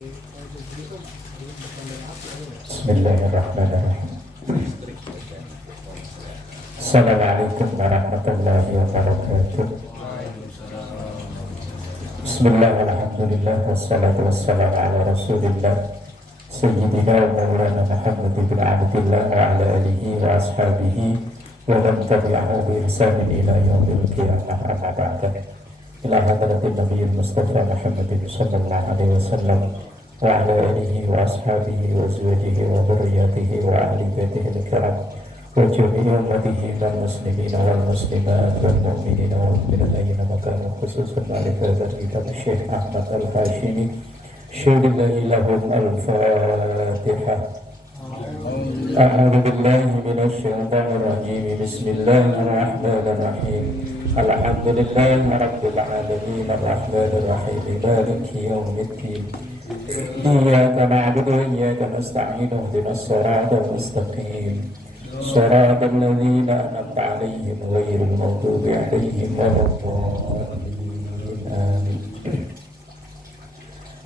Bismillahirrahmanirrahim. Assalamualaikum warahmatullahi wabarakatuh. Bismillahirrahmanirrahim. Wassalatu wassalamu ala rasulillah Sayyidina wa maulana Muhammad bin Abdillah wa ala alihi wa ashabihi wa man tabi'ahu bi ihsanin ila yaumil qiyamah. Amma ba'd. Ila hadratin Nabiyil Mustafa Muhammadin sallallahu alaihi wasallam wa ala alihi wa ashabihi wa azwajihi wa dhurriyyatihi wa ahli baitihi al-kiram wa jami'i ummatihi wal muslimina wal muslimat wal mu'minina wal mu'minat ayyana makanu khususan ma'rifatat kitab Syekh Ahmad Al-Hashimi syudillahi lahum al-fatihah. A'udhu billahi minasyaitanir rajim. Bismillahirrahmanirrahim. Alhamdulillahi rabbil alamin arrahmanir rahim maliki yaumiddin. Iyyaka na'budu wa iyyaka nasta'in ihdinas siratal mustaqim siratal ladzina an'amta 'alaihim ghairil maghdubi 'alaihim waladdallin. Amin.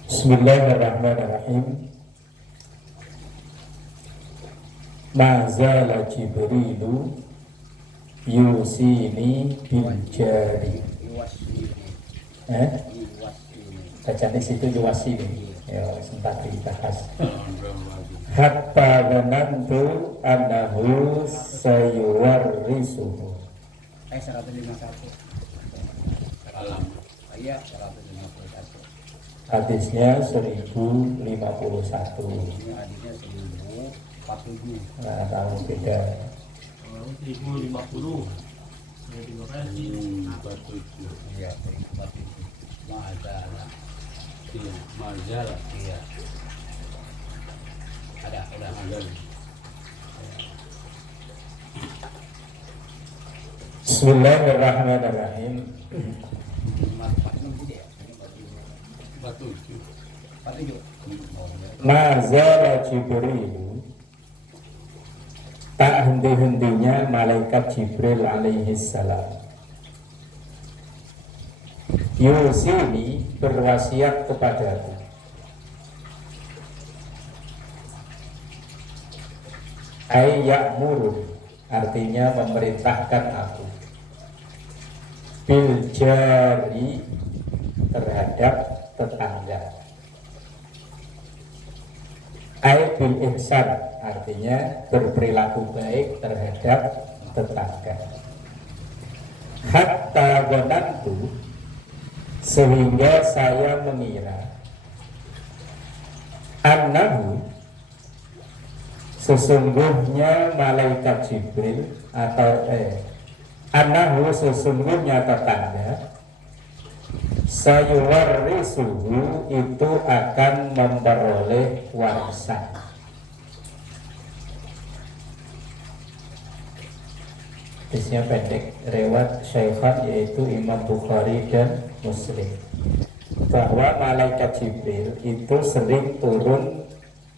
Bismillahirrahmanirrahim. Mazala Jibrilu yusini bil jari. Bacaan situ yuwasini. Ya, sempat dibahas. Hatta ganantu annahu sayuwarrisuhu. 151. Ayat 151. Hadisnya 1051. Ini hadisnya 1047. Nah, tahu beda. 1050. Iya, 1047. Mazalah. Iya, mazalah. Iya. Ada. Bismillahirrahmanirrahim. Mazala Jibril, tak henti-hentinya malaikat Jibril alaihi salam yusini, berwasiat kepadaku. Ayya'muru, artinya memerintahkan aku. Bil jari, terhadap tetangga. Bil ihsan, artinya berperilaku baik terhadap tetangga. Hatta gonantu, sehingga saya mengira annahu, sesungguhnya malaikat Jibril atau annahu, sesungguhnya tetangga sayuwarrisuhu, itu akan memperoleh warisan. Hadisnya pendek, riwayat Syaikhan yaitu Imam Bukhari dan Muslim, bahwa malaikat Jibril itu sering turun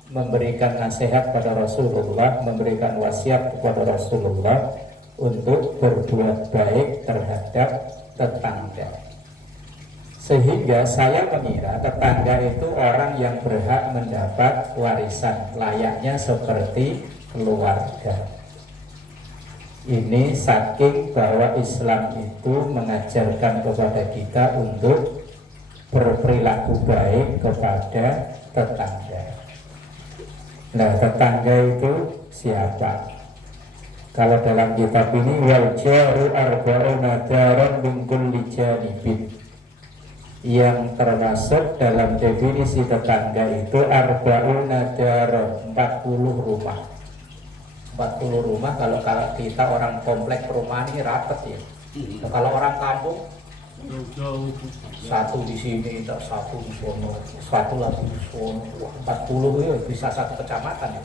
memberikan nasihat pada Rasulullah, memberikan wasiat kepada Rasulullah untuk berbuat baik terhadap tetangga. Sehingga saya mengira tetangga itu orang yang berhak mendapat warisan, layaknya seperti keluarga. Ini saking bahwa Islam itu mengajarkan kepada kita untuk berperilaku baik kepada tetangga. Nah, tetangga itu siapa? Kalau dalam kitab ini, wal jaru arba'una daran min kulli janibin, yang termasuk dalam definisi tetangga itu arba'una daran, 40 rumah. 40 rumah. Kalau kita orang komplek perumahan ini rapet ya. Kalau orang kampung satu di sini, satu di sono, satu lagi di sono. 40 ya bisa satu kecamatan ya.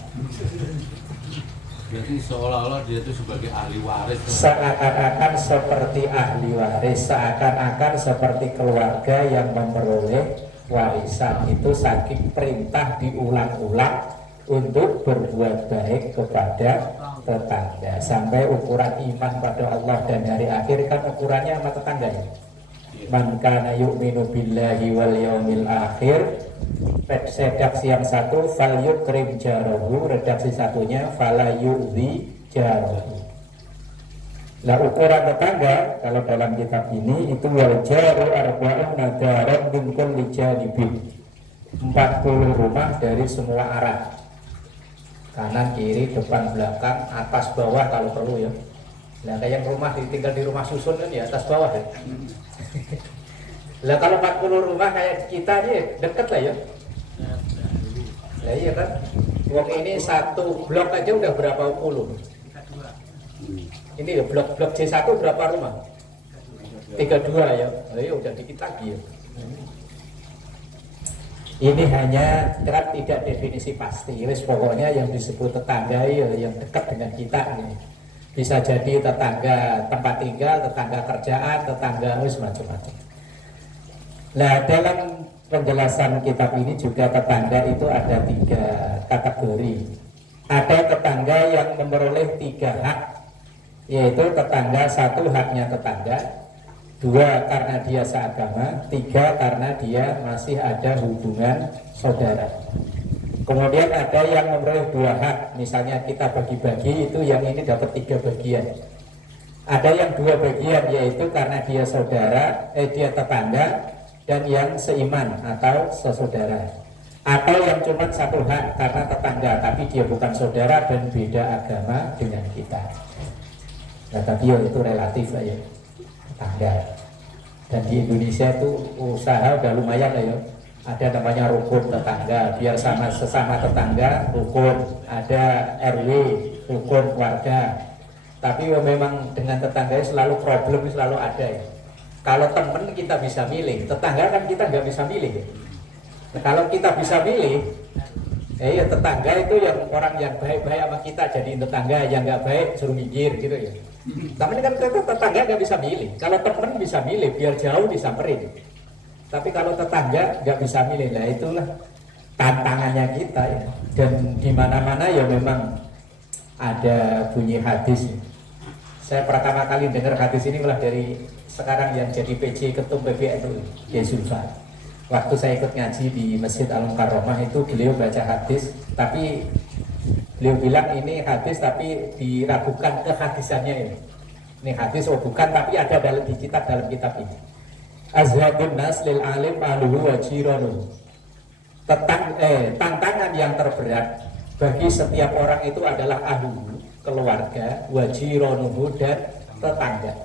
Jadi seolah-olah dia itu sebagai ahli waris. Seakan-akan seperti ahli waris, seakan-akan seperti keluarga yang memperoleh warisan. Itu saking perintah diulang-ulang untuk berbuat baik kepada tetangga. Sampai ukuran iman pada Allah dan hari akhir kan ukurannya sama tetangga ya. Man kana yu'minu billahi wal yaumil akhir redaksi yang satu fal yukrim jarahu, redaksi satunya fala yu'zi jarahu. Nah, ukuran tetangga kalau dalam kitab ini itu wal jaru arba'un nadaran min kulli janibin, 40 rumah dari semua arah, kanan kiri depan belakang atas bawah kalau perlu ya. Nah, kayak rumah tinggal di rumah susun kan ya atas bawah ya. Lah kalau 40 rumah kayak kita ini deket lah ya. Lah iya kan. Wong ini satu blok aja udah berapa puluh. Ini ya blok C1 berapa rumah? 32 ya. Lah iya udah dikit lagi ya. Ini hanya kerap tidak definisi pasti. Wis pokoknya yang disebut tetangga ya yang dekat dengan kita ini. Bisa jadi tetangga tempat tinggal, tetangga kerjaan, tetangga wis macam-macam. Nah, dalam penjelasan kitab ini juga tetangga itu ada 3 kategori. Ada tetangga yang memperoleh 3 hak, yaitu tetangga 1 haknya tetangga, 2 karena dia seagama, 3 karena dia masih ada hubungan saudara. Kemudian ada yang memperoleh 2 hak, misalnya kita bagi-bagi itu yang ini dapat 3 bagian. Ada yang 2 bagian, yaitu karena dia saudara, dia tetangga, dan yang seiman atau sesaudara. Atau yang cuma 1 hak karena tetangga, tapi dia bukan saudara dan beda agama dengan kita. Nah, tapi itu relatif lah ya, tetangga. Dan di Indonesia itu usaha udah lumayan lah ya. Ada namanya rukun tetangga, biar sama sesama tetangga rukun. Ada RW, rukun warga. Tapi memang dengan tetangga selalu problem selalu ada ya. Kalau teman kita bisa milih, tetangga kan kita nggak bisa milih ya. Nah, kalau kita bisa milih, ya tetangga itu yang orang yang baik-baik sama kita jadi tetangga, yang nggak baik suruh minggir gitu ya. Tapi kan tetangga nggak bisa milih. Kalau teman bisa milih, biar jauh disamperin. Tapi kalau tetangga nggak bisa milih, lah itulah tantangannya kita ya. Dan di mana-mana ya memang ada bunyi hadis. Saya pertama kali dengar hadis ini malah dari sekarang yang jadi PJ Ketum PBNU, Yesulfa. Waktu saya ikut ngaji di Masjid Al-Mukarramah itu beliau baca hadis, tapi beliau bilang ini hadis tapi diragukan kehadisannya ini. Ini hadis oh bukan, tapi ada dalam kitab ini. Azhadun nas lil alim ahluhu wa jiranuhu. Tantangan yang terberat bagi setiap orang itu adalah ahlu, keluarga, wa jiranuhu dan tetangga.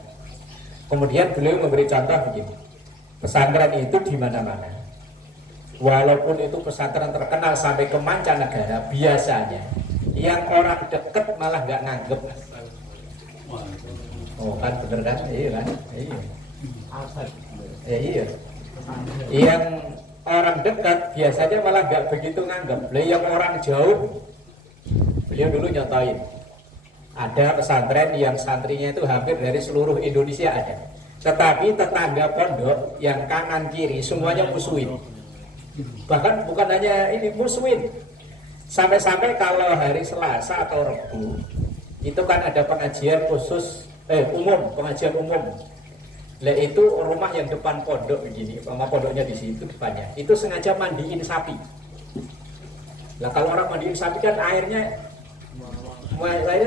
Kemudian beliau memberi contoh begini. Pesantren itu di mana-mana. Walaupun itu pesantren terkenal sampai ke mancanegara, biasanya yang orang dekat malah nggak nganggep. Oh kan bener kan? Iya kan? Iya. Iya. Yang orang dekat biasanya malah nggak begitu nganggep. Yang orang jauh, beliau dulu nyontoin. Ada pesantren yang santrinya itu hampir dari seluruh Indonesia ada. Tetapi tetangga pondok yang kanan kiri semuanya musuhin. Bahkan bukan hanya ini musuhin. Sampai-sampai kalau hari Selasa atau Rabu itu kan ada pengajian khusus pengajian umum. Lah itu rumah yang depan pondok begini, sama pondoknya di situ depannya. Itu sengaja mandiin sapi. Lah kalau orang mandiin sapi kan airnya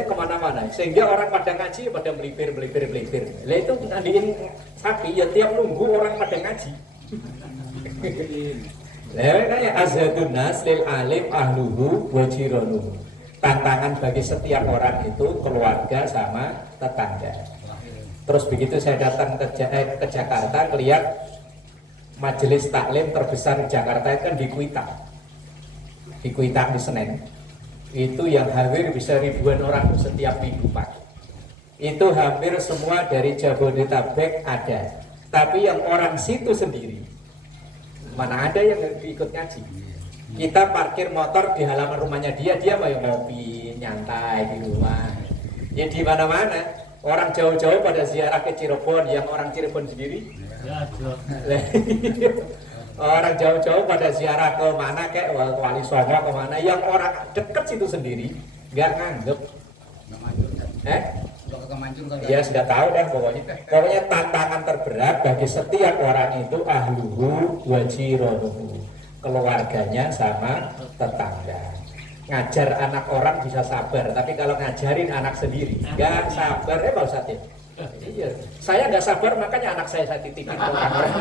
kemana-mana, sehingga orang pada ngaji pada melipir. Lah itu mandiin sapi ya tiap nunggu orang pada ngaji. Lah kayak azhadun nas lil alim ahluhu wa jiranuhu. Tantangan bagi setiap orang itu keluarga sama tetangga. Terus begitu saya datang ke Jakarta, lihat majelis taklim terbesar di Jakarta itu kan di Kuitang. Di Kuitang di Senen. Itu yang hampir bisa ribuan orang setiap minggu pagi. Itu hampir semua dari Jabodetabek ada. Tapi yang orang situ sendiri, mana ada yang ikut ngaji. Kita parkir motor di halaman rumahnya dia mau ngopi, nyantai di rumah. Ya di mana-mana. Orang jauh-jauh pada ziarah ke Cirebon, yang orang Cirebon sendiri. Orang jauh-jauh pada ziarah ke mana kayak Wali Songo kemana, yang orang deket situ sendiri nggak nganggep. Ya sudah tahu dah pokoknya. Tantangan terberat bagi setiap orang itu ahluhu wa jiranuhu. keluarganya sama tetangga. Ngajar anak orang bisa sabar, tapi kalau ngajarin anak sendiri nggak sabar Pak Ustadz ya. Iya, saya nggak sabar makanya anak saya titipin ke orang-orang.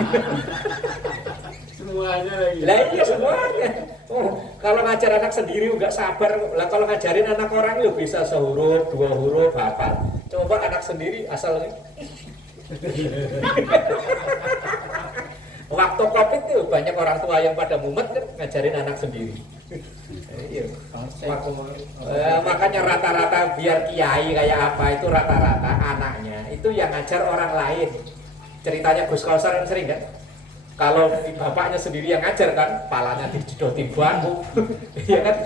Semuanya lagi. Lah iya semuanya. Kalau ngajar anak sendiri nggak sabar, lah kalau ngajarin anak orang itu bisa sehuruf, dua huruf, hafal. Coba anak sendiri asal waktu COVID itu banyak orang tua yang pada mumet kan ngajarin anak sendiri. Iya. Makanya rata-rata biar kiai kayak apa itu rata-rata anaknya itu yang ngajar orang lain. Ceritanya Gus Kausar kan sering kan? Kalau bapaknya sendiri yang ngajar kan, palanya dijedotin bambu, ya kan?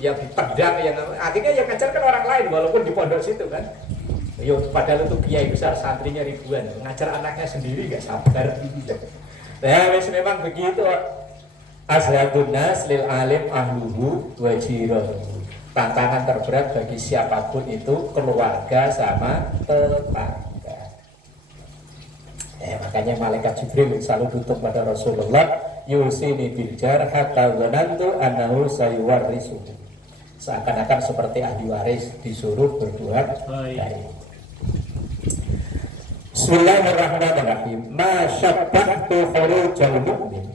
Yang dipedang, yang akhirnya yang ngajar kan orang lain walaupun di pondok situ kan. Yo padahal itu kiai besar santrinya ribuan, ngajar anaknya sendiri nggak sabar. Ya wes memang begitu. Azhabun nas lil alim ahluhu wa jiranuhu. Tantangan terberat bagi siapapun itu keluarga sama tetangga. Makanya malaikat Jibril selalu tutup pada Rasulullah, yusini bil jar hatta zanantu annahu sayuwarrisuhu. Seakan-akan seperti ahli waris disuruh berbuat baik. Bismillahirrahmanirrahim. Ma syabbahtu khurujal mu'min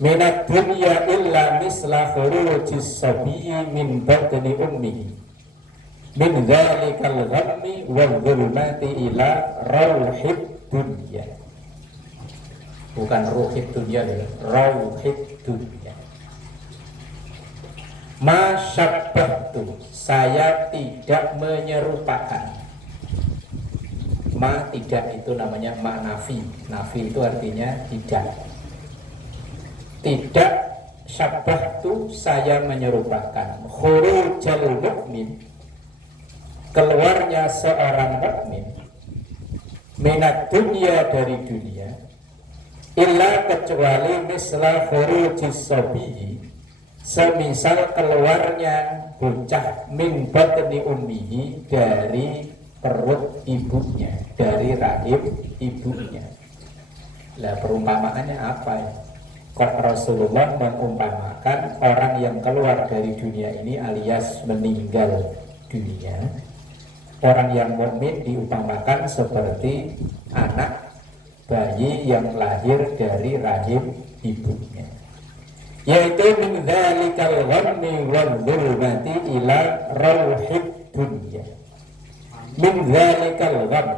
minad dunya illa misla khurujis sabiyyi min batni ummihi min dzalikal ghammi wal dhulmati ila rauhid dunya. Bukan ruhid dunya, rauhid dunya. Ma syabbahtu, saya tidak menyerupakan. Ma tidak itu namanya ma nafi. Nafi itu artinya tidak. Tidak syabbahtu, saya menyerupakan khurujal mukmin, keluarnya seorang mukmin minat dunia, dari dunia, illa kecuali misla khurujis sabiyyi, semisal keluarnya bocah min batni ummihi, dari perut ibunya, dari rahim ibunya. Lah perumpamaannya apa ya? Kok Rasulullah mengumpamakan orang yang keluar dari dunia ini alias meninggal dunia. Orang yang mukmin diumpamakan seperti anak bayi yang lahir dari rahim ibunya. Yaitu min dzalikal ghammi wal dhulmati ila rauhid dunya. Min dzalikal gham,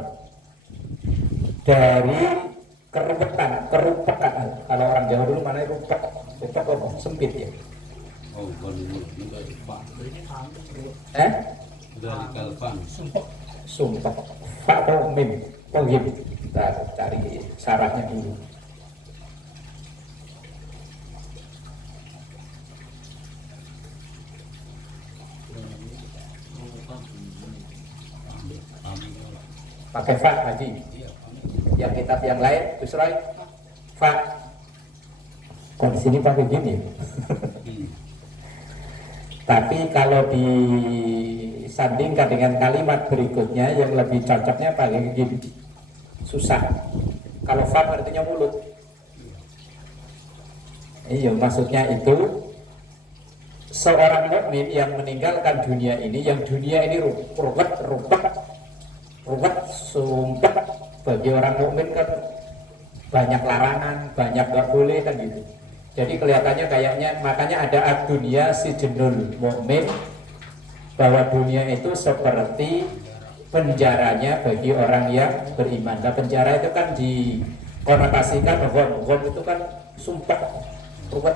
dari kerupekan. Kalau orang Jawa dulu mana rupek apa? Sempit ya. Oh, dulu juga Pak. Dari kalfan. Sumpah. Pak atau mim? Oh gitu. Kita cari syaratnya dulu. Pakai fa haji. Yang kitab yang lain Gus Roy fa. Kok di sini pakai gini? Tapi kalau disandingkan dengan kalimat berikutnya yang lebih cocoknya pakai gini. Susah. Kalau fa artinya mulut. Iya, maksudnya itu seorang mukmin yang meninggalkan dunia ini, yang dunia ini ruwet, sumpah. Bagi orang mukmin kan banyak larangan, banyak gak boleh kan gitu. Jadi kelihatannya kayaknya, makanya ada ad-dunya sijnul mukmin, bahwa dunia itu seperti penjaranya bagi orang yang beriman. Nah, penjara itu kan dikonotasikan gham itu kan sumpah, ruwet,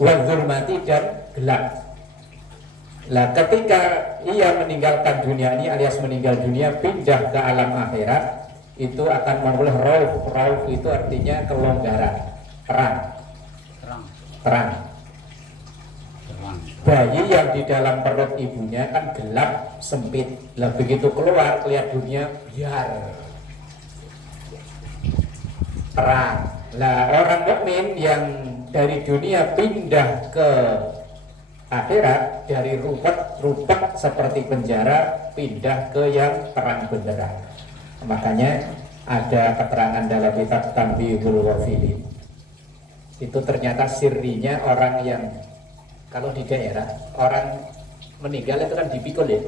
wal dzulmati, dan gelap. Nah, ketika ia meninggalkan dunia ini alias meninggal dunia, pindah ke alam akhirat, itu akan memperoleh rauh itu artinya kelonggaran, terang. Bayi yang di dalam perut ibunya kan gelap, sempit. Lah begitu keluar lihat dunia biar terang. Lah orang mukmin yang dari dunia pindah ke akhirat, dari ruwet seperti penjara pindah ke yang terang benderang. Makanya ada keterangan dalam kitab Tanbihul Ghafilin, Itu ternyata sirrinya orang yang kalau di daerah orang meninggal itu kan dipikul ya.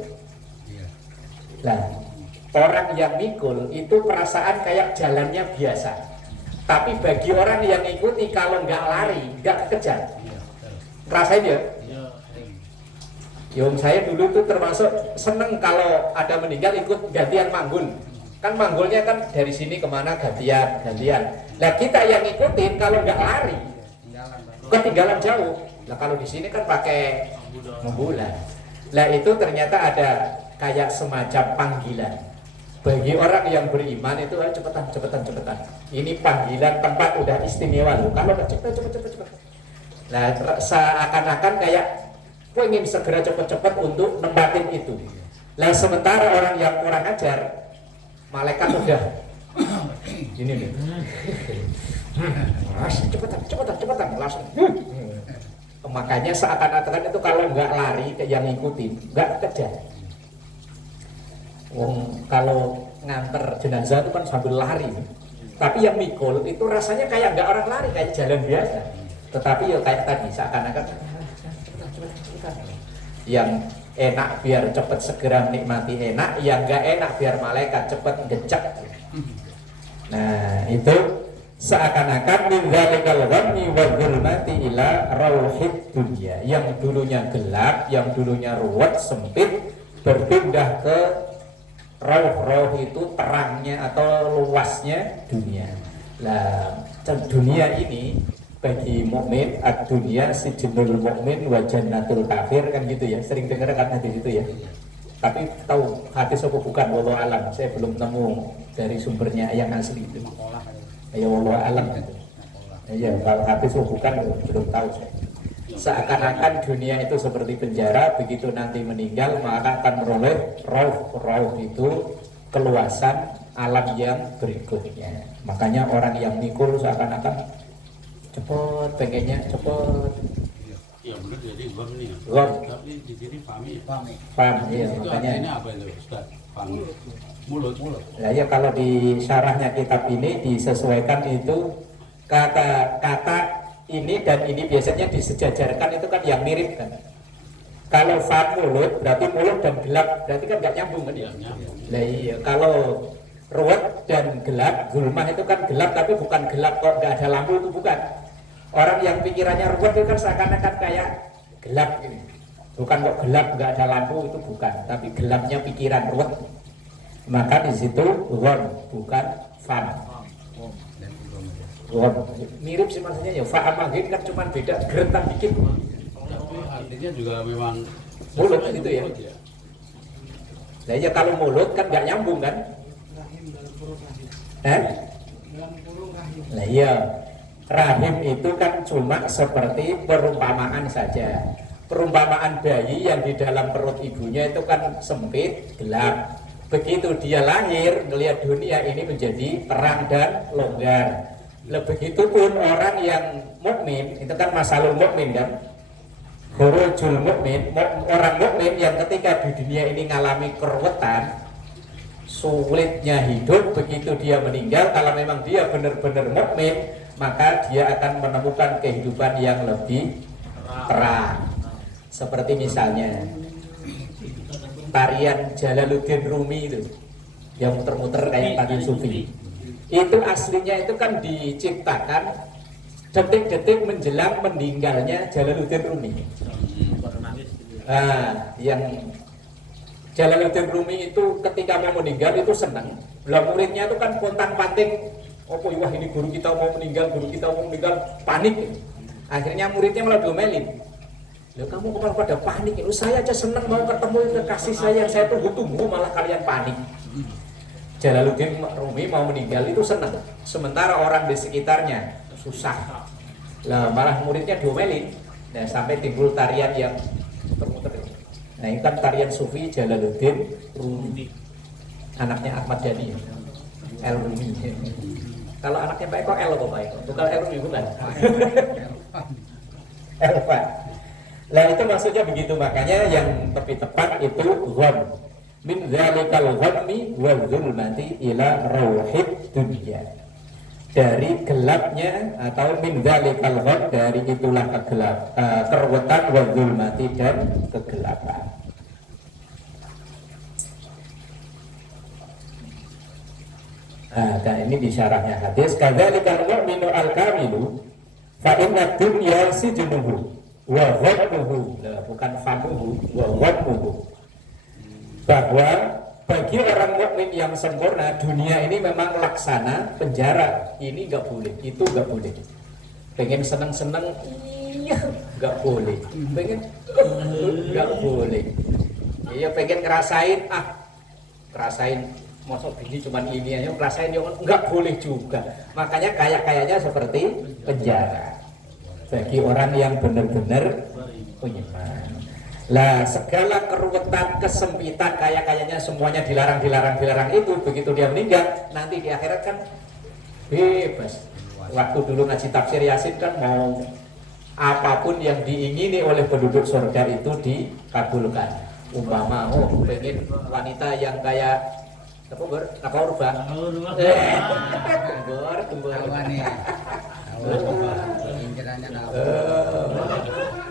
Iya. Nah, orang yang mikul itu perasaan kayak jalannya biasa. Tapi bagi orang yang ikuti kalau nggak lari, nggak kejar. Iya, betul. Rasain ya? Iya, sering. Yong saya dulu tuh termasuk seneng kalau ada meninggal ikut gantian manggul. Kan manggulnya kan dari sini kemana gantian. Nah kita yang ikutin kalau nggak lari, Tinggalan, Pak. ketinggalan jauh. Nah kalau di sini kan pakai membulan. Nah itu ternyata ada kayak semacam panggilan bagi orang yang beriman itu cepetan. Ini panggilan tempat udah istimewa loh. Kalau nggak cepet. Nah seakan-akan kayak pengen segera cepet-cepet untuk nempatin itu. Nah sementara orang yang kurang ajar, malaikat udah ini nih. Cepetan langsung. Makanya seakan-akan itu kalau nggak lari yang ngikutin, nggak kejar. Kalau nganter jenazah itu kan sambil lari. Tapi yang mikul itu rasanya kayak nggak orang lari, kayak jalan biasa. Tetapi ya kayak tadi seakan-akan cepetan. Yang enak biar cepet segera menikmati enak, yang nggak enak biar malaikat cepet ngecek. Nah itu seakan-akan min dzalikal ghammi wa dzulmati ila rauhid dunya. Yang dulunya gelap, yang dulunya ruwet sempit berpindah ke rauh itu terangnya atau luasnya dunia. Nah dunia ini bagi mukmin ad-dunya sijnul mukmin wa jannatul kafir kan gitu ya, sering dengar kan hadis itu ya. Tapi tahu hadis apa bukan, wallahu alam, saya belum nemu dari sumbernya yang asli itu. Sekolah. Ya wallahu alam gitu. Ya kalau hadis apa bukan belum tahu saya. Seakan-akan dunia itu seperti penjara, begitu nanti meninggal maka akan meroleh rauh itu keluasan alam yang berikutnya. Makanya orang yang mikul seakan-akan cepet, pengennya cepet. Ya benar, jadi gom nih. Gom. Tapi di sini fami. Paham ya, Itu makanya. artinya apa itu Ustaz? Fami. Mulut. Nah ya kalau di syarahnya kitab ini disesuaikan itu kata-kata ini dan ini biasanya disejajarkan itu kan yang mirip kan. Kalau fat mulut berarti mulut dan gelap, berarti kan nggak nyambung kan ya. Nah iya, kalau ruwet dan gelap, gulmah itu kan gelap tapi bukan gelap kok nggak ada lampu, itu bukan. Orang yang pikirannya ruwet itu kan seakan-akan kayak gelap ini. Bukan kok gelap nggak ada lampu, itu bukan, tapi gelapnya pikiran ruwet. Maka di situ ghon bukan fan. Ghon mirip sih maksudnya ya, fa sama ghin kan cuma beda geretan dikit. Tapi artinya juga memang Mulut gitu ya. mulut ya. Nah ya kalau mulut kan nggak nyambung kan? Nah iya, rahim itu kan cuma seperti perumpamaan saja. Perumpamaan bayi yang di dalam perut ibunya itu kan sempit, gelap. Begitu dia lahir, melihat dunia ini menjadi terang dan longgar. Begitupun orang yang mukmin, itu kan masalul mukmin kan. Khurujul mukmin, orang mukmin yang ketika di dunia ini mengalami keruwetan, sulitnya hidup, begitu dia meninggal, kalau memang dia benar-benar mukmin, maka dia akan menemukan kehidupan yang lebih terang. Seperti misalnya tarian Jalaluddin Rumi itu yang muter-muter kayak tarian sufi. Itu aslinya itu kan diciptakan detik-detik menjelang meninggalnya Jalaluddin Rumi. Nah, yang Jalaluddin Rumi itu ketika mau meninggal itu senang. Lah muridnya itu kan pontang-panting, oh wah ini guru kita mau meninggal, panik. Akhirnya muridnya malah domelin. Loh kamu kok pada panik? Loh saya aja senang mau ketemu kekasih saya tunggu-tunggu malah kalian panik. Jalaluddin Rumi mau meninggal itu senang, sementara orang di sekitarnya susah. Lah malah muridnya diomelin. Nah sampai timbul tarian yang muter-muter. Nah ini kan tarian sufi Jalaluddin Rumi, anaknya Ahmad Dhani, El Rumi. Kalau anaknya Pak Eko El apa Pak Eko? Bukan El Rumi bukan. Elva. Nah itu maksudnya begitu, makanya yang lebih tepat itu gham min dzalikal ghammi wa dzulmati ila rauhid dunya. dari gelapnya atau min dzalikal ghad, dari itulah keruwetan wa zulmati dan kegelapan. Dan ini di syarahnya hadis, kadzalikal mu'minu al-kamilu fa inna dunya sijnuhu wa ghammuhu, bukan famuhu, wa ghammuhu, bahwa bagi orang mukmin yang sempurna dunia ini memang laksana penjara, ini nggak boleh, itu nggak boleh. Pengen seneng-seneng, iya nggak boleh. Pengen nggak boleh. Iya pengen ngerasain masuk bini cuman ini aja, ngerasain yang nggak boleh juga. Makanya kayaknya seperti penjara bagi orang yang benar-benar beriman. Lah segala keruwetan, kesempitan, kayaknya semuanya dilarang itu, begitu dia meninggal nanti di akhirat kan bebas. Waktu dulu ngaji tafsir Yasin kan mau apapun yang diingini oleh penduduk surga itu dikabulkan. Umpama pengen wanita yang kayak gembor.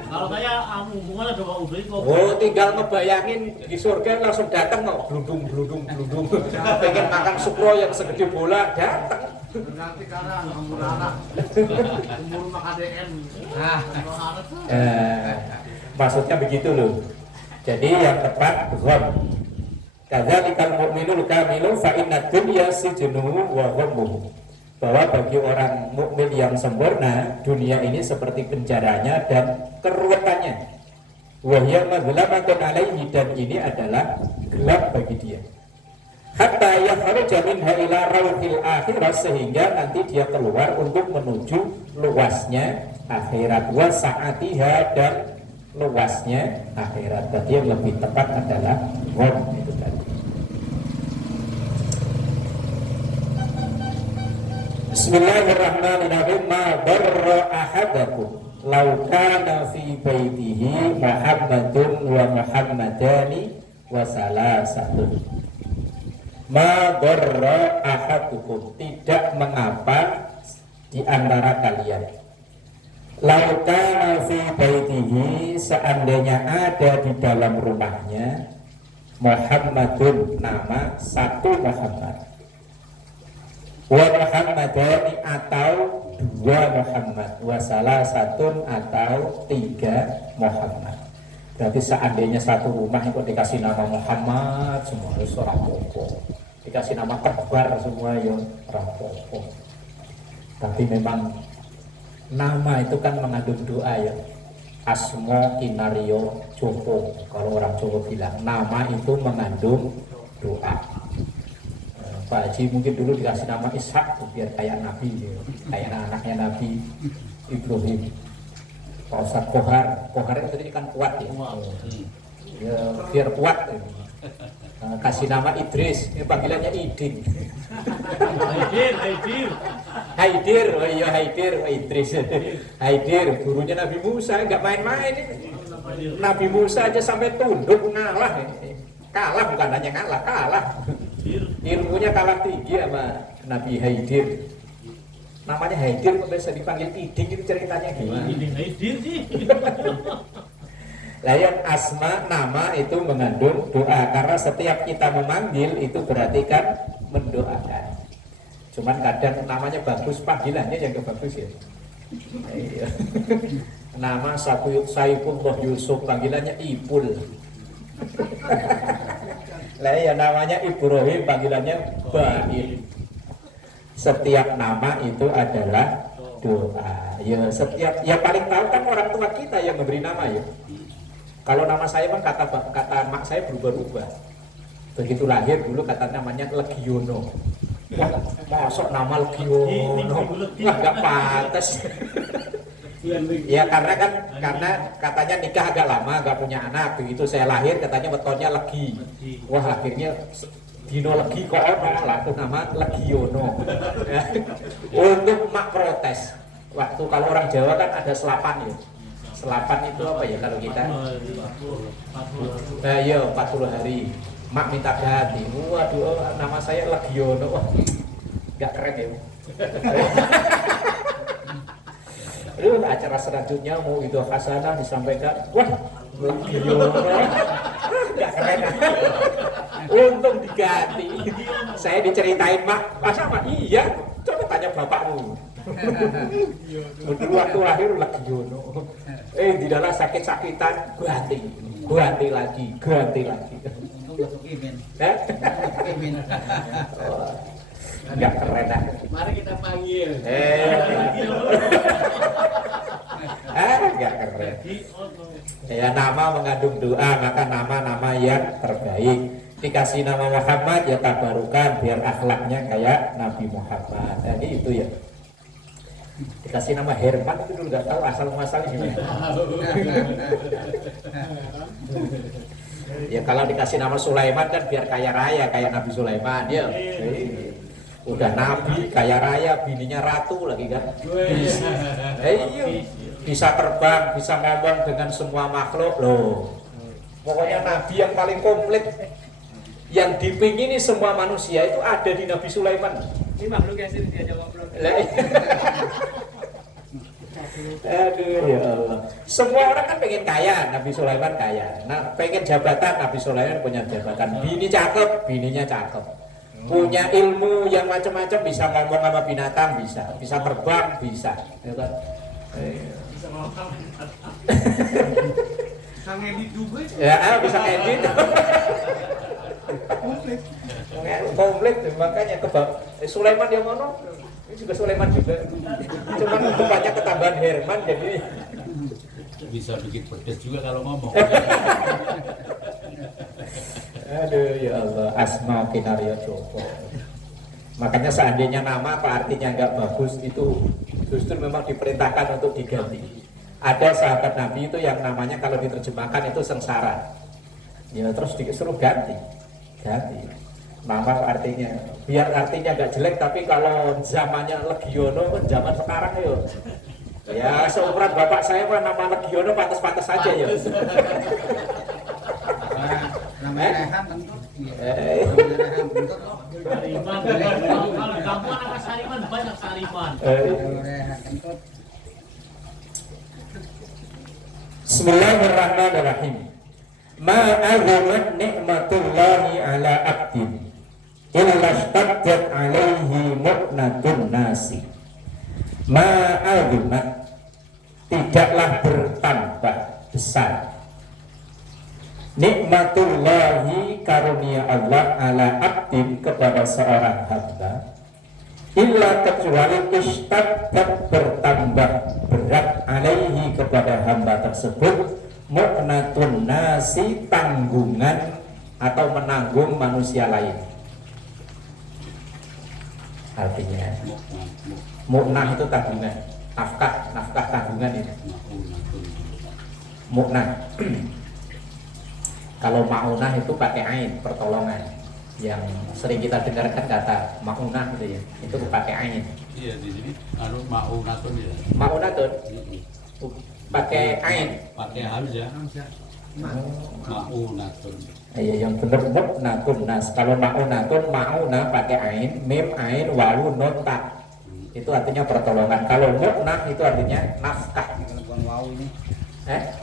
Kalau saya hubungannya sama Ubay kok. Tinggal ngebayangin di surga langsung datang kok, bludung. Pengen makan sukro yang segede bola, datang. Nanti karena umur anak, umur KDM. Maksudnya begitu loh. Jadi yang tepat gham. Kadzalikal mu'minul kamilu fa inna dunya sijnuhu wa ghammuhu. Bahwa bagi orang mukmin yang sempurna, dunia ini seperti penjaranya dan keruwetannya. Wa hiya madhlamatun alaihi, dan ini adalah gelap bagi dia. Hatta yakhruja minha ila rauhil akhirah, sehingga nanti dia keluar untuk menuju luasnya akhirat, wa sa'atiha, dan luasnya akhirat. Berarti yang lebih tepat adalah gham itu tadi. Bismillahirrahmanirrahim. Ma darra ahadakum law kana fi baitihi Muhammadun wa Muhammadani wa salasatun. Ma darra ahadukum, tidak mengapa di antara kalian. Law kana fi baitihi, seandainya ada di dalam rumahnya Muhammadun, nama satu Muhammad, wa Muhammadani, atau dua Muhammad, wa salasatun, atau tiga Muhammad. Berarti seandainya satu rumah itu dikasih nama Muhammad semua, itu rapopo. Dikasih nama kembar semua, ya rapopo. Tapi memang nama itu kan mengandung doa ya. Asmo Kinario Joko, kalau orang Jawa bilang nama itu mengandung doa. Pak Haji mungkin dulu dikasih nama Ishak biar kayak Nabi, kayak anaknya Nabi Ibrahim. Pak Ustadz Kohar itu tadi kan kuat ya, biar kuat. Kasih nama Idris, ini panggilannya Idin. Haidir, oh iya Haidir, Idris. Haidir, gurunya Nabi Musa, nggak main-main ini. Nabi Musa aja sampai tunduk, kalah bukan hanya kalah. Ilmunya kalah tinggi sama Nabi Haidir. Namanya Haidir kok bisa dipanggil Idin, itu ceritanya gimana? Haidir sih. Lah yang asma, nama itu mengandung doa, karena setiap kita memanggil itu berarti kan mendoakan. Cuman kadang namanya bagus, panggilannya yang bagus ya. Nama Saifullah Yusuf, panggilannya Ipul. Lah ya namanya Ibrahim, panggilannya Bail. Setiap nama itu adalah doa. Ya setiap, ya paling tahu kan orang tua kita yang memberi nama ya. Kalau nama saya kan kata mak saya berubah-ubah. Begitu lahir dulu kata namanya Legiono. Wah, masuk nama Legiono. Wah, nggak pantas. Ya karena katanya nikah agak lama, nggak punya anak. Begitu saya lahir katanya betonnya Legi. Wah, akhirnya Dino Legi kok ono lah itu nama Legiono. Untuk mak protes. Waktu kalau orang Jawa kan ada selapan ya. Selapan itu apa ya kalau kita? Iya 40 hari. Mak minta ganti. Waduh, nama saya Legiono. Nggak keren ya. Itu acara selanjutnya mau itu hasanah disampaikan, wah Legiono, nggak keren. Untung diganti. Saya diceritain Mas apa? Iya, coba tanya bapakmu. Dulu waktu lahir Legiono. Di dalam sakit-sakitan ganti lagi. Untung masuk imin. Imin. Nggak keren dah. Mari kita panggil. Nggak keren. Ya, nama mengandung doa, maka nama-nama yang terbaik. Dikasih nama Muhammad ya tabarukan biar akhlaknya kayak Nabi Muhammad. Jadi itu ya. Dikasih nama Herman itu dulu nggak tahu asal muasalnya gimana. Ya kalau dikasih nama Sulaiman kan biar kaya raya kayak Nabi Sulaiman ya. Udah nabi kaya raya, bininya ratu lagi kan. Bisa terbang, bisa ngomong dengan semua makhluk loh. Pokoknya nabi yang paling komplit, yang dipingini semua manusia itu ada di Nabi Sulaiman. Ini makhluk yang sering diajak ngobrol. Aduh ya Allah. Semua orang kan pengen kaya, Nabi Sulaiman kaya. Nah, pengen jabatan, Nabi Sulaiman punya jabatan. Bini cakep, bininya cakep. Punya ilmu yang macam-macam, bisa ngomong sama binatang, bisa terbang, bisa. Bisa ngomong. Bisa ngedit juga. Ya, bisa ngedit. Komplit, makanya Sulaiman yang mana? Ini juga Sulaiman juga. Cuman rupanya ketambahan Herman jadi bisa bikin pedes juga kalau ngomong. aduh ya Allah, asma kinaria Joko. Makanya seandainya nama apa artinya nggak bagus itu justru memang diperintahkan untuk diganti. Ada sahabat Nabi itu yang namanya kalau diterjemahkan itu sengsara. Ya terus disuruh ganti. Nama artinya biar artinya nggak jelek, tapi kalau zamannya Legiono kan zaman sekarang ya seumuran bapak saya mah nama Legiono pantas-pantas saja ya. Nama Rehan tentu. Rehan tentu. Sariman. Kalau di kampung anak Sariman banyak Sariman. Rehan tentu. Bismillahirrahmanirrahim. Ma'azumat ni'matullahi ala abdin illa shtaddat alaihi mu'natun nasi. Ma'azumat, tidaklah bertambah besar nikmatullahi, karunia Allah, ala abdin, kepada seorang hamba, illa kecuali istaddat, bertambah berat, alaihi, kepada hamba tersebut, mu'natun nasi, tanggungan atau menanggung manusia lain. Artinya mu'nah itu tanggungan, nafkah tanggungan itu mu'nah. Kalau ma'unah itu pakai ain, pertolongan. Yang sering kita dengarkan kata ma'unah gitu ya, itu pakai ain. Iya, di sini ma'unatun ya. Ma'unatun pakai ain. Pakai hamzah. Ma'unatun. Iya, yang benar mu'natun nas. Kalau ma'unatun, ma'unah pakai ain, mim ain, wawu nun ta. Itu artinya pertolongan. Kalau mu'nah itu artinya nafkah. Bukan wow ini.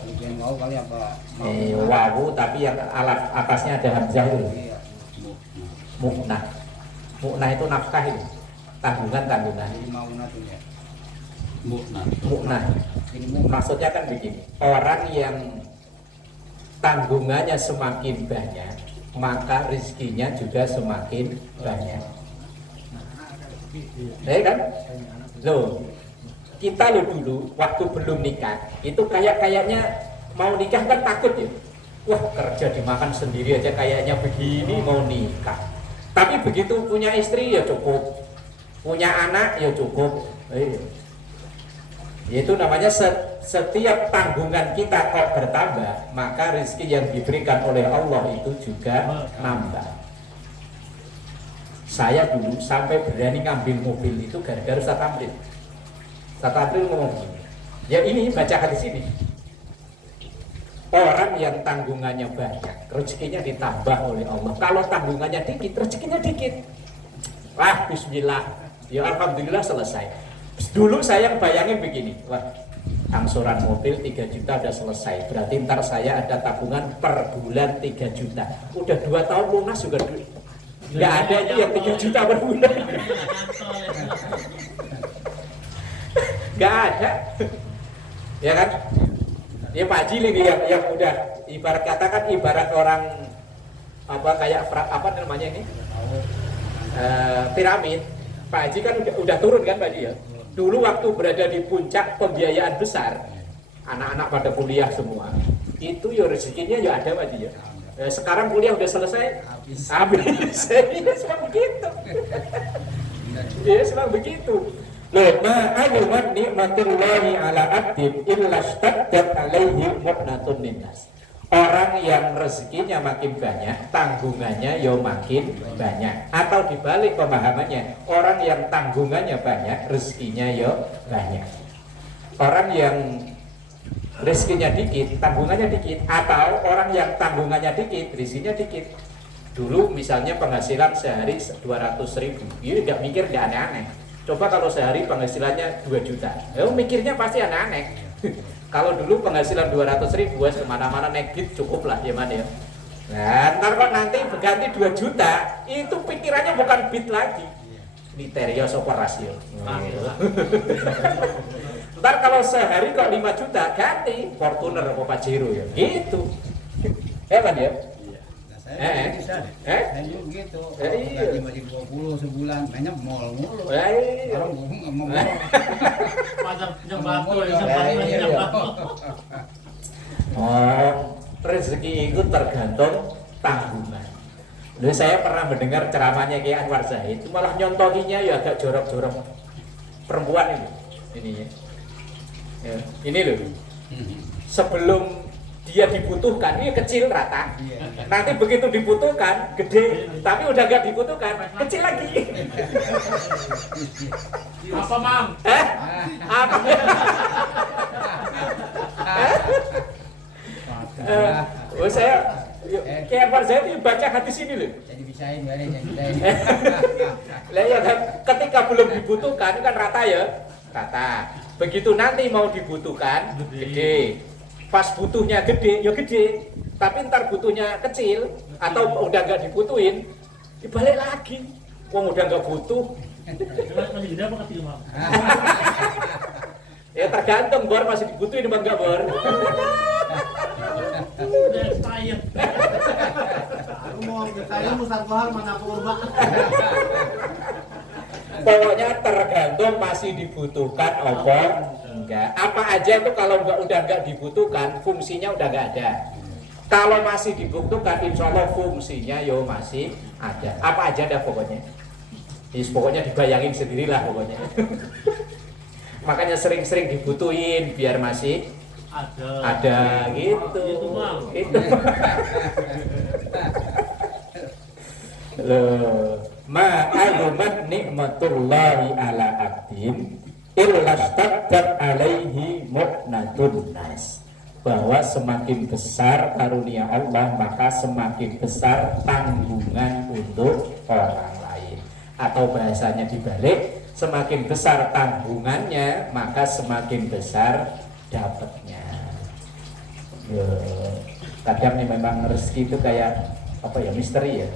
Bukan wow kali apa? Wawu tapi yang alat atasnya ada hamzah itu. Iya. Mu'nah. Mu'nah itu nafkah itu. Tanggungan. Jadi mau tuh ya. Mu'nah. Maksudnya kan begini, orang yang tanggungannya semakin banyak, maka rezekinya juga semakin banyak. Ya kan? Loh, kita dulu waktu belum nikah itu kayaknya mau nikah kan takut ya. Wah, kerja dimakan sendiri aja kayaknya begini, mau nikah. Tapi begitu punya istri ya cukup, punya anak ya cukup. Itu namanya setiap tanggungan kita kok bertambah, maka rezeki yang diberikan oleh Allah itu juga nambah. Saya dulu sampai berani ngambil mobil itu gara-gara Ustaz Tamrin. Ustaz Tamrin ngomong begini, ya ini baca hadis ini. Orang yang tanggungannya banyak, rezekinya ditambah oleh Allah. Kalau tanggungannya dikit, rezekinya dikit. Wah, bismillah. Ya alhamdulillah selesai. Dulu saya bayangin begini, wah angsuran mobil 3 juta udah selesai, berarti ntar saya ada tabungan per bulan 3 juta. Udah 2 tahun lunas juga duit. Nggak ada itu yang 3 juta per bulan. Nggak ada. Ya kan? Ya Pak Haji ini yang udah ibarat katakan ibarat orang apa kayak apa namanya ini piramid. Pak Haji kan udah turun kan Pak Haji ya. Dulu waktu berada di puncak pembiayaan besar, anak-anak pada kuliah semua, itu ya rezekinya ya ada Pak Haji ya. Sekarang kuliah udah selesai, habis. Ya semang begitu. Ya semang begitu. Loh, ma'alumat nikmatullahi ala abdin illa staddat alaihi mu'natun ninnas. Orang yang rezekinya makin banyak, tanggungannya ya makin banyak. Atau dibalik pemahamannya, orang yang tanggungannya banyak, rezekinya ya banyak. Orang yang rezekinya dikit, tanggungannya dikit. Atau orang yang tanggungannya dikit, rezekinya dikit. Dulu misalnya penghasilan sehari 200.000, ya nggak mikir, nggak aneh-aneh. Coba kalau sehari penghasilannya 2 juta, ya mikirnya pasti aneh-aneh. Kalau dulu penghasilan 200.000, kemana-mana naik beat cukup lah ya man ya. Nah ntar kok nanti berganti 2 juta, itu pikirannya bukan beat lagi, kriteria super rasio. Ntar kalau sehari kok 5 juta, ganti Fortuner atau Pajero ya, gitu. Man ya. Saya bisa. Saya juga gitu. Gaji masih 20 sebulan, mainnya mall mulu. Orang nggak mau mall. Pasar Jembatu, Jembatu. Oh, rezeki itu tergantung tanggungan. Lalu saya pernah mendengar ceramahnya Kiai Anwar Zahid, itu malah nyontohinya ya agak jorok-jorok. Perempuan ini ya. Ini loh. Sebelum dia dibutuhkan, ini kecil rata. Nanti begitu dibutuhkan, gede. Tapi udah gak dibutuhkan, kecil lagi. Apa Mang? Apa? Saya kayak Anwar Zahid ini baca hadis ini loh. Jadi bisain, jadi bisain. Lah ya kan, ketika belum dibutuhkan kan rata ya, rata. Begitu nanti mau dibutuhkan, gede. Pas butuhnya gede, ya gede. Tapi ntar butuhnya kecil atau udah gak dibutuhin, dibalik lagi. Wong udah gak butuh. Masih gede apa kecil Mang? Ya tergantung, Bor masih dibutuhin apa enggak, Bor? Udah expired. Aku mau bertanya Musar Kohar mana purba. Pokoknya tergantung masih dibutuhkan apa enggak. Apa aja itu kalau udah enggak dibutuhkan, fungsinya udah enggak ada. Kalau masih dibutuhkan, insya Allah fungsinya yo masih ada. Apa aja dah pokoknya. Pokoknya dibayangin sendirilah pokoknya. Makanya sering-sering dibutuhin biar masih ada gitu. Itu Mang. Itu. Loh, ma'alumat nikmatullahi ala abdin illa staddat alaihi mu'natun nas. Bahwa semakin besar karunia Allah, maka semakin besar tanggungan untuk orang lain. Atau bahasanya dibalik, semakin besar tanggungannya, maka semakin besar dapatnya. Kadang nih memang rezeki itu kayak apa ya, misteri ya.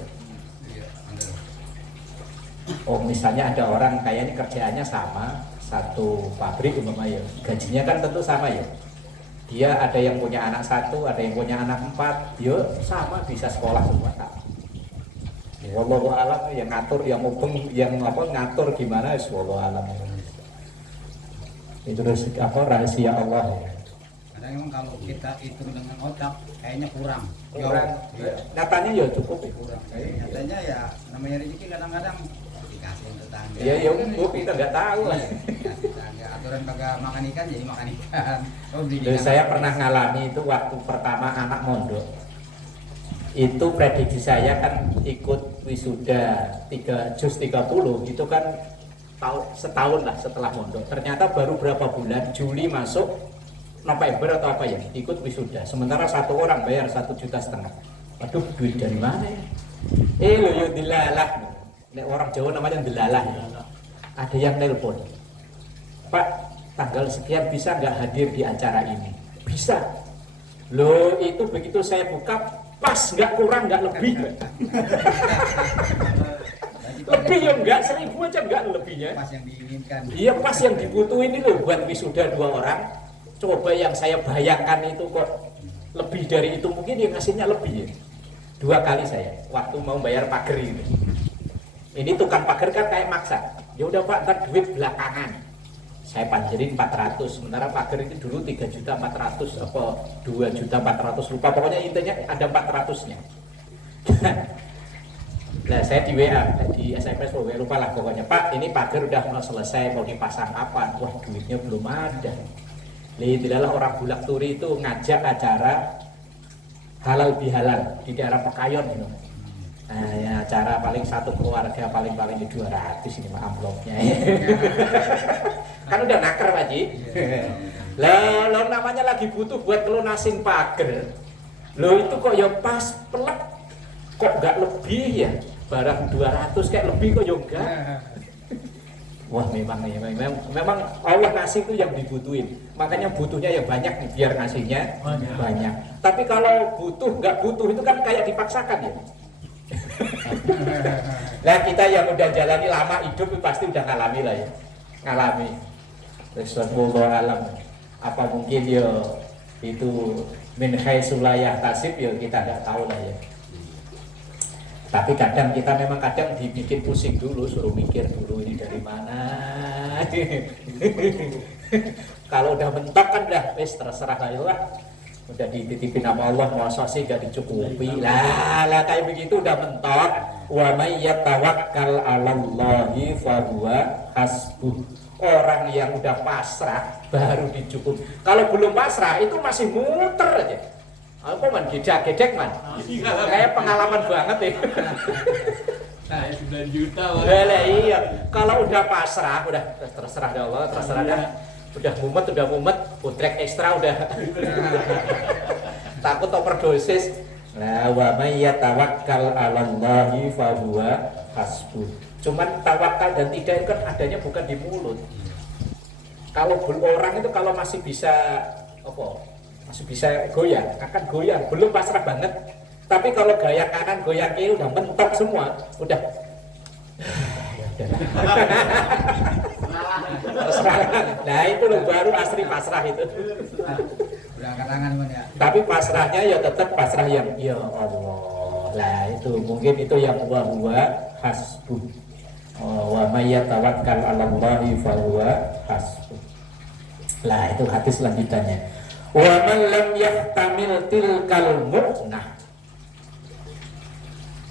Oh misalnya ada orang kayaknya kerjaannya sama, satu pabrik umpamanya, gajinya kan tentu sama ya. Dia ada yang punya anak 1, ada yang punya anak 4, dia sama bisa sekolah semua sama. Wallahu alam, yang ngatur, yang mubeng, yang apa ngatur gimana, wallahu alam. Itu rahasia Allah ya. Kadang emang kalau kita hitung dengan otak kayaknya kurang. Nyatanya ya cukup ya. Kurang. Nyatanya ya namanya rezeki kadang-kadang dikasih tetangga. Ya kita nggak tahu lah. Dikasih tetangga. Aturan kagak makan ikan jadi makan ikan. Oh, beli Loh, ikan. saya pernah ngalami itu waktu pertama anak mondok. Itu prediksi saya kan ikut wisuda 3 juz 30 itu kan setahun lah setelah mondok. Ternyata baru berapa bulan, Juli masuk, November atau apa ya, ikut wisuda. Sementara satu orang bayar 1,5 juta. Waduh, duit dari mana ya? Lo yo dilalah. Nek orang Jawa namanya dilalah. ada yang nelpon, Pak, tanggal sekian bisa nggak hadir di acara ini? Bisa. Loh, itu begitu saya buka, pas, nggak kurang, nggak lebih. Lebih ya enggak, 1000 aja enggak lebihnya. Pas yang diinginkan. Iya, pas yang dibutuhin itu buat wisuda 2 orang. Coba yang saya bayangkan itu kok lebih dari itu, mungkin yang ngasihnya lebih ya. 2 kali saya waktu mau bayar pagar ini. Ini tukang pagar kan kayak maksa. Ya udah Pak, ntar duit belakangan. Saya panjerin 400, sementara pagar itu dulu 3.400.000 apa 2.400.000, lupa, pokoknya intinya ada 400-nya. Nah, saya di WA, di SMS, lupa lah pokoknya, Pak, ini pagar udah mau selesai, mau dipasang kapan? Wah, duitnya belum ada. Tidaklah orang Bulak Turi itu ngajak acara halal bihalal di daerah Pekayon itu. Nah, ya, acara paling satu keluarga paling di 200 ini mah amplopnya. Kan udah naker Pak Ji. Lah, namanya lagi butuh buat ngelunasin pagar. Lo itu kok ya pas pelek, kok nggak lebih ya? Barang 200 kayak lebih kok ya enggak. Wah, memang Allah ngasih itu yang dibutuhin. Makanya butuhnya yang banyak nih, biar ngasihnya banyak. Tapi kalau butuh nggak butuh itu kan kayak dipaksakan ya. Nah, kita yang udah jalani lama hidup pasti udah ngalami lah ya. Ngalami. Rasulullah alam. Apa mungkin ya itu min haitsu la yahtasib ya kita nggak tahu lah ya. Tapi kadang kita memang kadang dibikin pusing dulu, suruh mikir dulu ini dari mana. Kalau udah mentok kan udah terserah lah. Udah dititipin sama Allah, masa sih gak dicukupi. Lah kayak begitu udah mentok. Wa may yatawakkal 'alallahi fa huwa hasbuh. Orang yang udah pasrah baru dicukup. Kalau belum pasrah itu masih muter aja. Apa man gedek man. Kayak pengalaman banget ya. Nah, 9 juta. Iya. Kalau udah pasrah, udah terserah dah Allah, terserah dah. Udah mumet, putrek ekstra udah. Takut overdosis. Nah, wa may yatawakkal 'alallahi fa huwa hasbuh. Cuman tawakal dan tidak itu kan adanya bukan di mulut. Kalau orang itu kalau masih bisa masih bisa goyang, akan goyang, belum pasrah banget. Tapi kalau gaya kanan goyang kiri udah mentok semua, udah. Nah itu loh baru asli pasrah itu. Berangkat tangan man ya. Tapi pasrahnya ya tetap pasrah yang ya Allah. Nah itu mungkin itu yang huwa hasbuh. Wa may yatawakkal 'alallahi fa huwa hasbuh. Lah itu hadis lanjutannya. Wa man lam yahtamil tilkal mu'nah.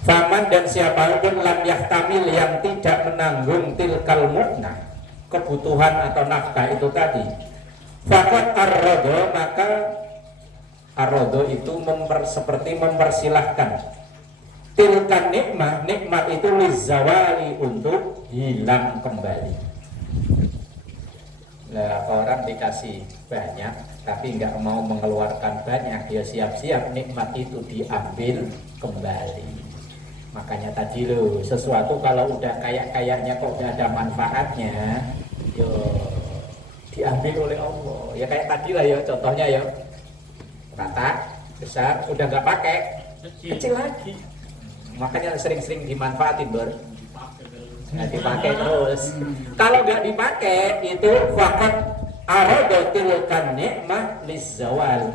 Faman dan siapapun lam yahtamil yang tidak menanggung tilkal mu'nah, kebutuhan atau nafkah itu tadi, faqad arrodo, maka arrodo itu seperti mempersilahkan tilkan nikmat itu lizawali untuk hilang kembali. Nah, orang dikasih banyak tapi nggak mau mengeluarkan banyak, dia siap-siap nikmat itu diambil kembali. Makanya tadi loh, sesuatu kalau udah kayaknya kok gak ada manfaatnya, yo diambil oleh Allah. Ya kayak tadi lah ya, contohnya ya, rata besar udah nggak pakai, kecil lagi. Makanya sering-sering dimanfaatin nggak dipakai terus. Kalau nggak dipakai itu faqad aradatil kan nikmah lizawal.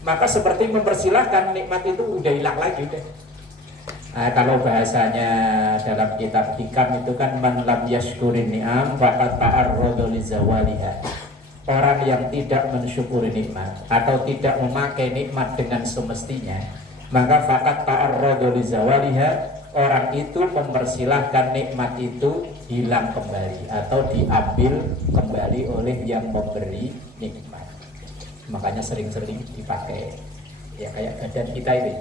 Maka seperti mempersilahkan nikmat itu udah hilang lagi udah. Nah, kalau bahasanya dalam kitab hikam itu kan man lam yashkurin ni'am faqad ta'arrada lizawaliha. Orang yang tidak mensyukuri nikmat atau tidak memakai nikmat dengan semestinya, maka faqad ta'arrada lizawaliha, orang itu mempersilahkan nikmat itu hilang kembali atau diambil kembali oleh yang memberi nikmat. Makanya sering-sering dipakai. Ya kayak badan kita ini.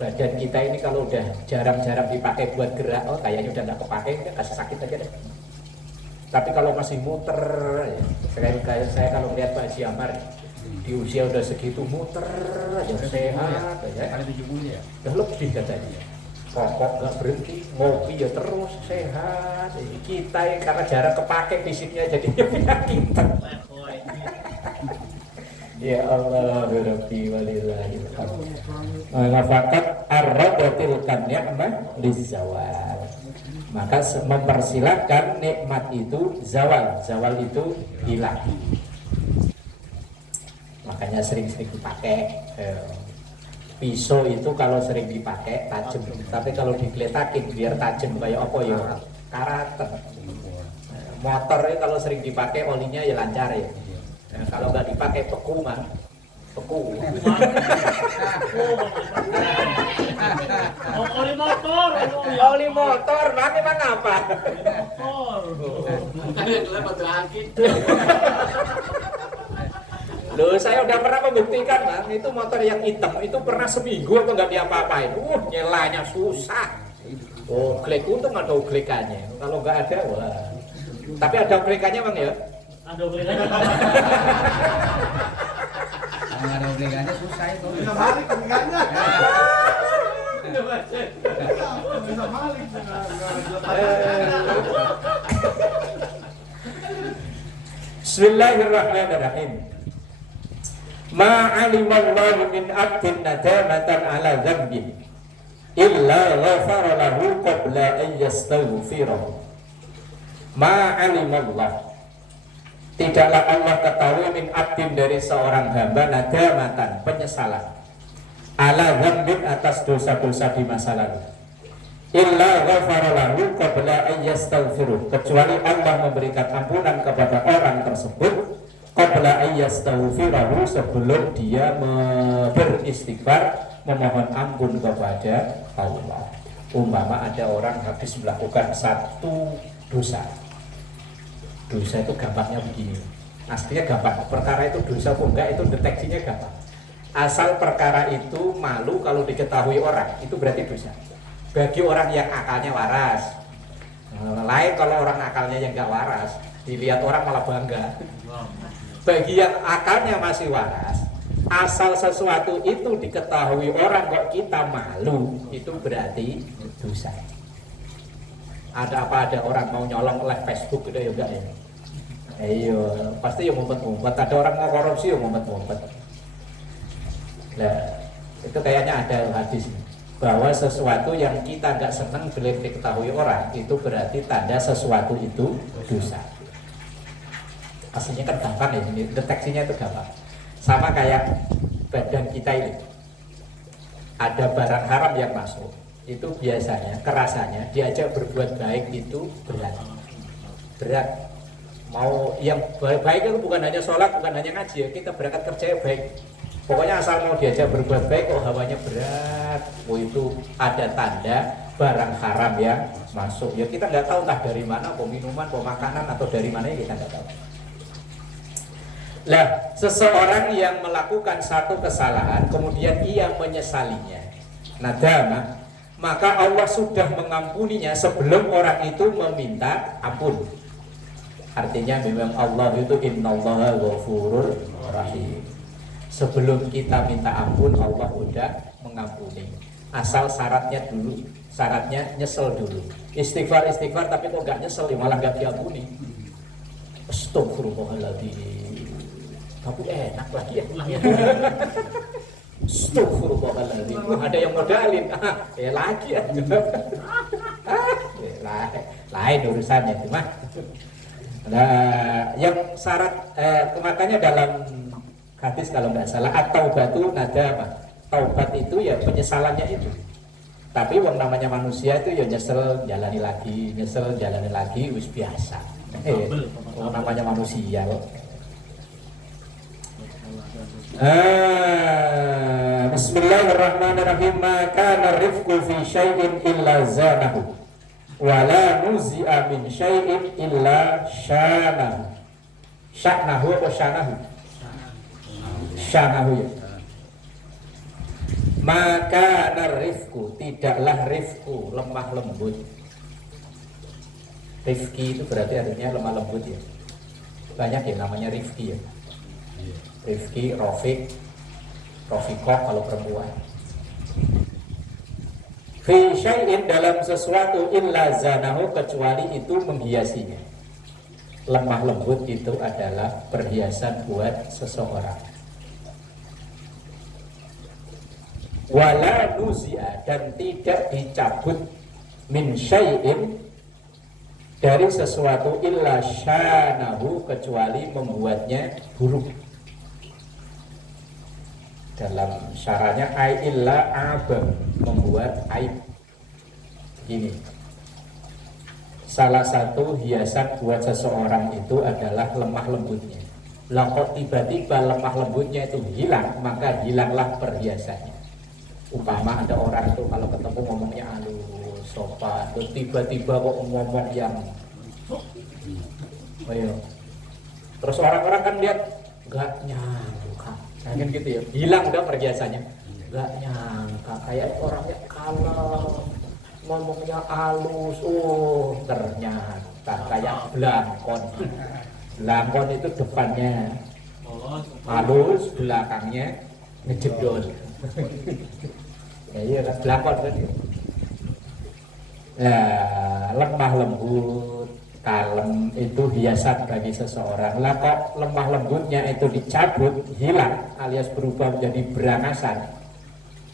Badan kita ini kalau udah jarang-jarang dipakai buat gerak, oh kayaknya udah nggak kepake, udah kasih sakit aja deh. Tapi kalau masih muter, ya, kayak saya kalau melihat Pak Haji Amar di usia udah segitu muter aja sehat, ya. Ada 70 ya. Udah lebih katanya. Pokok nggak berhenti, ngopi ya terus sehat. Kita yang karena jarang kepake fisiknya jadinya penyakit. Ya Allah, Rabbi walillahil hamd. Fakat ar-radatil ni'mah lizawal. Maka mempersilahkan nikmat itu zawal. Zawal itu hilang. Makanya sering-sering dipakai. Pisau itu kalau sering dipakai tajam, tapi kalau digeletakin biar tajam kayak apa ya karakter. Motor kalau sering dipakai olinya ya lancar ya. Nah, kalau nggak dipakai beku mah beku. Oli motor, Oli motor, mana emang apa? Loh, saya udah pernah membuktikan, Bang, itu motor yang hitam itu pernah seminggu apa nggak diapa-apain. Nyelanya susah. Oh, glek untung ada glekannya. Kalau nggak ada, wah. Tapi ada glekannya, Bang ya? Ada belinya. Kalau nggak ada obligasinya susah itu. Bisa balik obligasinya. Bisa balik. Bismillahirrahmanirrahim. Ma'alimallahu min abdin nadamatan ala dzambin illa ghafara lahu qabla an yastaghfirahu. Ma'alimallah, tidaklah Allah ketahui min abdin dari seorang hamba nadamatan, penyesalan, ala dzambin atas dosa-dosa di masa lalu, illa ghafara lahu qabla an yastaghfiruh, kecuali Allah memberikan ampunan kepada orang tersebut qabla ayyastaghfirahu, sebelum dia beristighfar, memohon ampun kepada Allah. Umpama ada orang habis melakukan satu dosa. Dosa itu gampangnya begini. Aslinya gampang. Perkara itu dosa apa enggak itu deteksinya gampang. Asal perkara itu malu kalau diketahui orang, itu berarti dosa. Bagi orang yang akalnya waras. Lain kalau orang akalnya yang enggak waras, dilihat orang malah bangga. Bagi yang akalnya masih waras, asal sesuatu itu diketahui orang kok kita malu, itu berarti dosa. Ada apa ada orang mau nyolong live Facebook gitu ya enggak ya? Ayo, pasti yang ngumpet-ngumpet. Ada orang mau korupsi yang ngumpet-ngumpet. Nah, itu kayaknya ada hadis bahwa sesuatu yang kita nggak senang bila diketahui orang, itu berarti tanda sesuatu itu dosa. Aslinya kan gampang ya, ini deteksinya itu gampang. Sama kayak badan kita ini, ada barang haram yang masuk, itu biasanya kerasanya diajak berbuat baik itu berat. Mau yang baik itu bukan hanya sholat, bukan hanya ngaji ya, kita berangkat kerja baik. Pokoknya asal mau diajak berbuat baik, kok hawanya berat. Oh, itu ada tanda barang haram yang masuk. Ya kita nggak tahu entah dari mana, minuman, makanan atau dari mana, ya kita nggak tahu. Lah, seseorang yang melakukan satu kesalahan kemudian ia menyesalinya, nadama, maka Allah sudah mengampuninya sebelum orang itu meminta ampun. Artinya memang Allah itu innallaha ghafurur rahim. Sebelum kita minta ampun, Allah udah mengampuni. Asal syaratnya dulu, syaratnya nyesel dulu. Istighfar tapi kok gak nyesel, malah gak diampuni. Astagfirullahaladzim. Tapi enak lagi ya. Astagfirullahaladzim. Ada yang modalin. Lagi ya. Lain urusannya itu mah. Nah, yang syarat makanya dalam hadis kalau nggak salah, at-taubatu nadama. Taubat itu ya penyesalannya itu. Tapi yang namanya manusia itu ya nyesel jalani lagi, wis biasa. Namanya manusia kok. Bismillahirrahmanirrahim. Maka rifqu fi syai'in illa zanahu wa la nuzi'a min syai'in illa syanahu. Syanahu apa syanahu? Syanahu ya. Maka rifqu, tidaklah rifqu, lemah lembut. Rifqi itu berarti artinya lemah lembut ya. Banyak ya namanya rifqi ya. Rifqi, Rafiq, Rafiqah kalau perempuan. fi syai'in dalam sesuatu illa zanahu kecuali itu menghiasinya. Lemah lembut itu adalah perhiasan buat seseorang. Wala nuzi'a dan tidak dicabut min syai'in dari sesuatu illa syanahu kecuali membuatnya buruk. Dalam syaranya ai illa aba membuat aib. Gini, salah satu hiasan buat seseorang itu adalah lemah lembutnya. Lah kok tiba-tiba lemah lembutnya itu hilang, maka hilanglah perhiasannya. Umpama ada orang itu kalau ketemu ngomongnya halus, sopan, terus tiba-tiba kok ngomong yang terus orang-orang kan lihat nggak nyangka, kan gitu ya, hilang udah perhiasannya, nggak nyangka, kayak orangnya kalem, ngomongnya halus, ternyata kayak belangkon. Belangkon itu depannya halus, belakangnya ngejedol. Ya iya kan, belangkon kan. Nah, lemah lembut, kalem itu hiasan bagi seseorang. Lah kok lemah lembutnya itu dicabut, hilang alias berubah menjadi berangasan.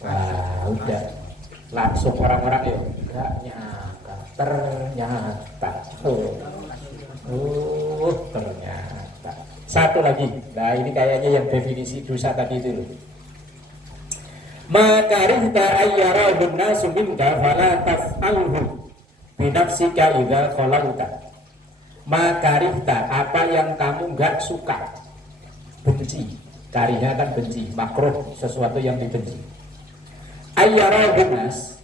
Wah, udah langsung orang-orang ya enggak nyangka, ternyata ternyata. Satu lagi, nah ini kayaknya yang definisi dosa tadi itu loh. Makarihta ayyarahun nasu minka fala taf'alhu binafsika idza khalauta. Makarihta, apa yang kamu enggak suka, benci. Karihnya kan benci, makruh, sesuatu yang dibenci. Ayyarahun nas,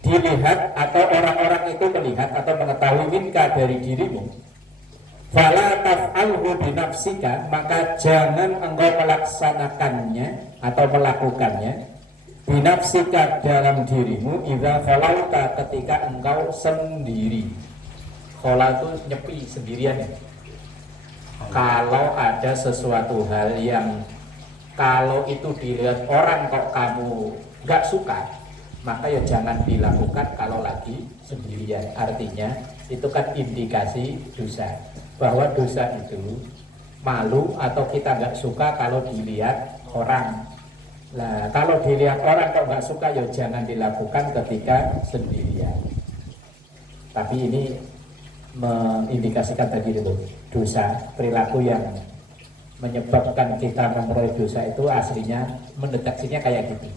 dilihat atau orang-orang itu melihat atau mengetahui minka dari dirimu. Fala taf'alhu binafsika, maka jangan engkau melaksanakannya atau melakukannya binafsika dalam dirimu idza khalauta ketika engkau sendiri. Khala itu nyepi sendirian ya. Kalau ada sesuatu hal yang kalau itu dilihat orang kok kamu nggak suka, maka ya jangan dilakukan kalau lagi sendirian. Artinya itu kan indikasi dosa, bahwa dosa itu malu atau kita nggak suka kalau dilihat orang. Nah, kalau dilihat orang kok nggak suka, ya jangan dilakukan ketika sendirian. Tapi ini mengindikasikan tadi itu dosa, perilaku yang menyebabkan kita memperoleh dosa itu aslinya mendeteksinya kayak gitu.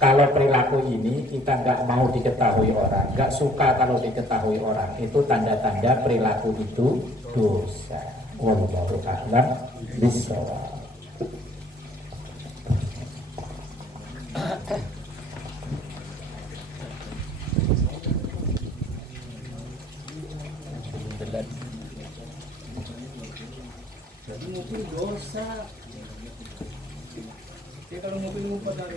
Kalau perilaku ini kita nggak mau diketahui orang, nggak suka kalau diketahui orang, itu tanda-tanda perilaku itu dosa. Wallahu a'lam bishawab. Jadi mungkin dosa. Kita kalau mungkin lupa dari